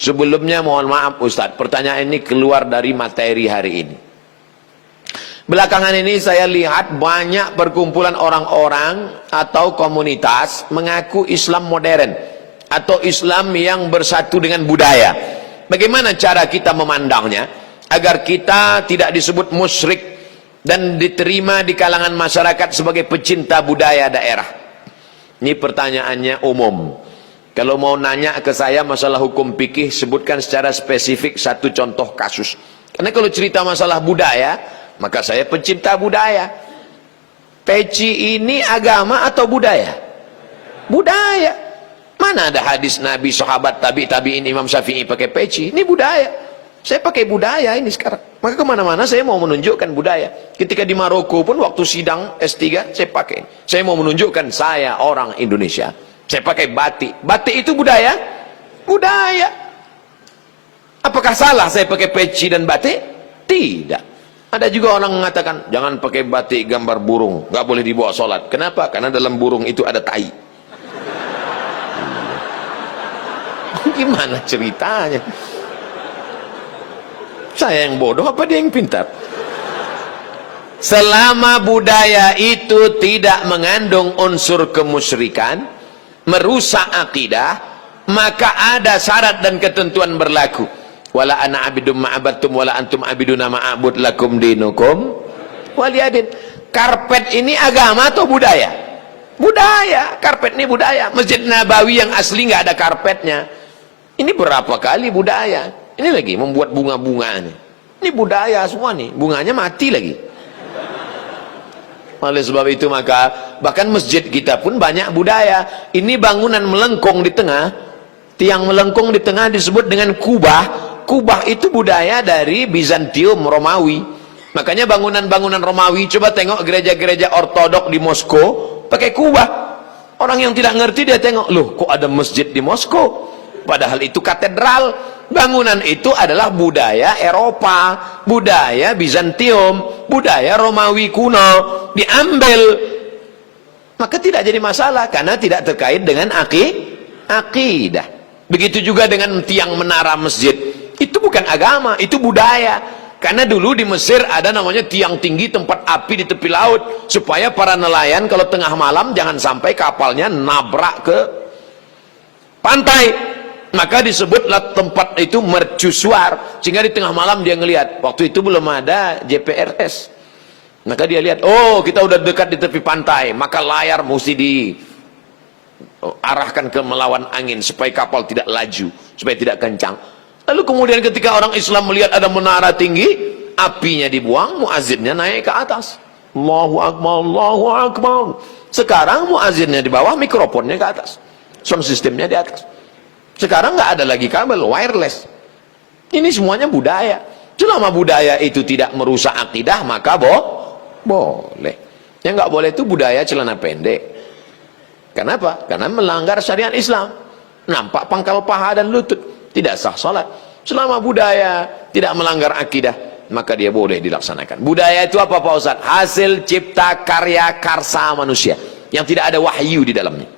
Sebelumnya mohon maaf Ustadz, pertanyaan ini keluar dari materi hari ini. Belakangan ini saya lihat banyak perkumpulan orang-orang atau komunitas mengaku Islam modern atau Islam yang bersatu dengan budaya. Bagaimana cara kita memandangnya agar kita tidak disebut musyrik dan diterima di kalangan masyarakat sebagai pecinta budaya daerah? Ini pertanyaannya umum. Kalau mau nanya ke saya masalah hukum fikih, sebutkan secara spesifik satu contoh kasus. Karena kalau cerita masalah budaya, maka saya pecinta budaya. Peci ini agama atau budaya? Budaya. Mana ada hadis Nabi, sahabat, tabi'in, Imam Syafi'i pakai peci? Ini budaya. Saya pakai budaya ini sekarang. Maka kemana-mana saya mau menunjukkan budaya. Ketika di Maroko pun waktu sidang S3 saya pakai. Saya mau menunjukkan saya orang Indonesia. Saya pakai batik. Batik itu budaya? Budaya. Apakah salah saya pakai peci dan batik? Tidak. Ada juga orang mengatakan, jangan pakai batik gambar burung, nggak boleh dibawa sholat. Kenapa? Karena dalam burung itu ada tai. Gimana ceritanya? Saya yang bodoh apa dia yang pintar? Selama budaya itu tidak mengandung unsur kemusyrikan, merusak akidah, maka ada syarat dan ketentuan berlaku. Wala ana abidum ma'abattum wala antum abiduna ma'abud lakum dinukum waliyadin. Karpet ini agama atau budaya? Budaya. Karpet ini budaya. Masjid Nabawi yang asli nggak ada karpetnya. Ini berapa kali budaya? Ini lagi membuat bunga-bunga ini. Ini budaya semua nih. Bunganya mati lagi. Oleh sebab itu maka bahkan masjid kita pun banyak budaya. Ini bangunan melengkung di tengah. Tiang melengkung di tengah disebut dengan kubah. Kubah itu budaya dari Bizantium, Romawi. Makanya bangunan-bangunan Romawi, coba tengok gereja-gereja ortodok di Moskow pakai kubah. Orang yang tidak ngerti dia tengok, loh kok ada masjid di Moskow? Padahal itu katedral. Bangunan itu adalah budaya Eropa, budaya Bizantium, budaya Romawi kuno, diambil. Maka tidak jadi masalah karena tidak terkait dengan akidah. Begitu juga dengan tiang menara masjid. Itu bukan agama, itu budaya. Karena dulu di Mesir ada namanya tiang tinggi tempat api di tepi laut, supaya para nelayan kalau tengah malam jangan sampai kapalnya nabrak ke pantai. Maka disebutlah tempat itu mercusuar, sehingga di tengah malam dia ngelihat. Waktu itu belum ada GPRS. Maka dia lihat, oh kita udah dekat di tepi pantai, maka layar mesti diarahkan ke melawan angin supaya kapal tidak laju, supaya tidak kencang. Lalu kemudian ketika orang Islam melihat ada menara tinggi, apinya dibuang, muazzinnya naik ke atas. Allahu Akbar, Allahu Akbar. Sekarang muazzinnya di bawah, mikrofonnya ke atas, sound systemnya di atas. Sekarang nggak ada lagi kabel, wireless. Ini semuanya budaya. Selama budaya itu tidak merusak akidah, maka boleh. Yang nggak boleh itu budaya celana pendek. Kenapa? Karena melanggar syariat Islam. Nampak pangkal paha dan lutut, tidak sah salat. Selama budaya tidak melanggar akidah, maka dia boleh dilaksanakan. Budaya itu apa Pak Ustaz? Hasil cipta karya karsa manusia yang tidak ada wahyu di dalamnya.